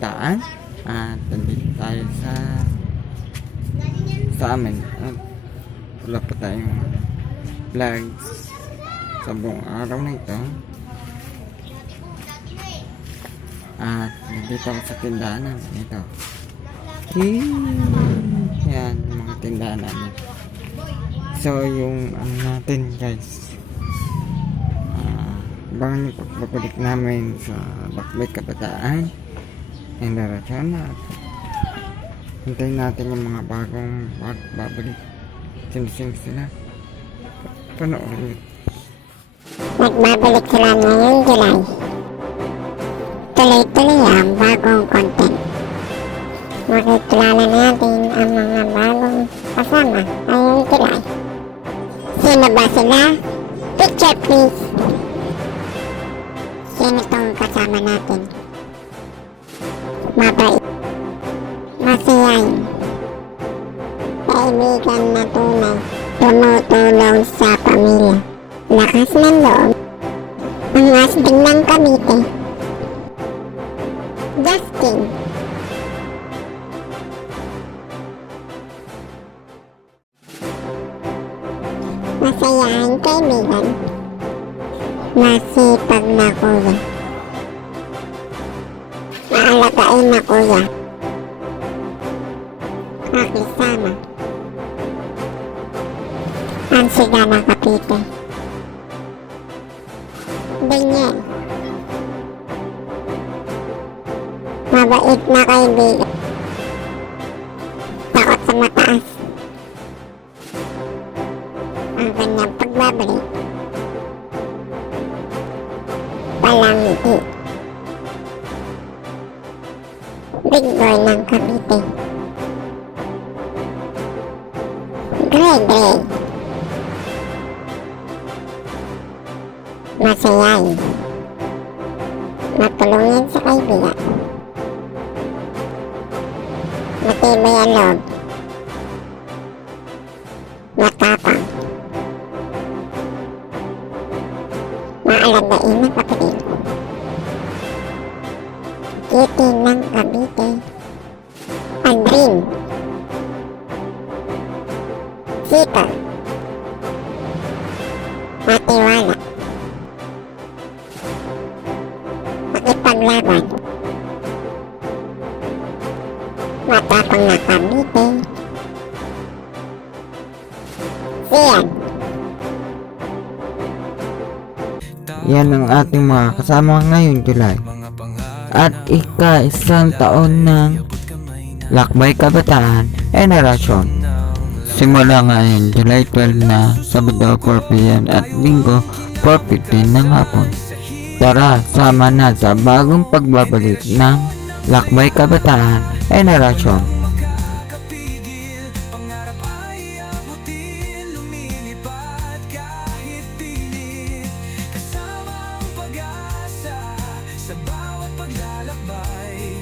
Kabataan. At nandito tayo sa amin. At wala pa tayong vlogs sa buong araw na ito. At nandito ako sa tindahan namin ito. Yan, mga tindahan namin. So, yung ano natin guys, abangan yung pagbabalik namin sa Lakbay Kabataan and Narasyon at hintayin natin yung mga bagong babalik. Sinising sila. Panoorin. Nagbabalik sila ngayong July. Tuloy-tuloy ang bagong content. Makikilala natin ang mga bagong kasama ngayong July. Sino ba sila? Picture please! Sino tong kasama natin? Mabait, masayain, kaibigan na tunay, tumutulong sa pamilya, lakas ng loob, ang astig ng Cavite, Justin. Masayain kaibigan, masipag na kuya, maalagain na kuya, kakisama, ang siga na Cavite, Daniel, mabait na kaibigan, takot sa mataas, ang kanyang pagbabalik, palangiti, big boy ng Cavite, Grey, masayain, matulungin sa kaibigan, matibay ang loob, matapang, maalagain na kapatid, Kitty ng Cavite, Aldrin, Sita, matiwala, makipaglaban, matapang na Cavite, Sian. Yan ang ating mga kasama ngayong July. At ika-isang taon ng Lakbay Kabataan and Narasyon. Simula ngayon July 12 na Sabado 4 p.m. at Linggo 4:15 ng hapon. Tara, sama na sa bagong pagbabalik ng Lakbay Kabataan and Narasyon. Sa bawat paglalakbay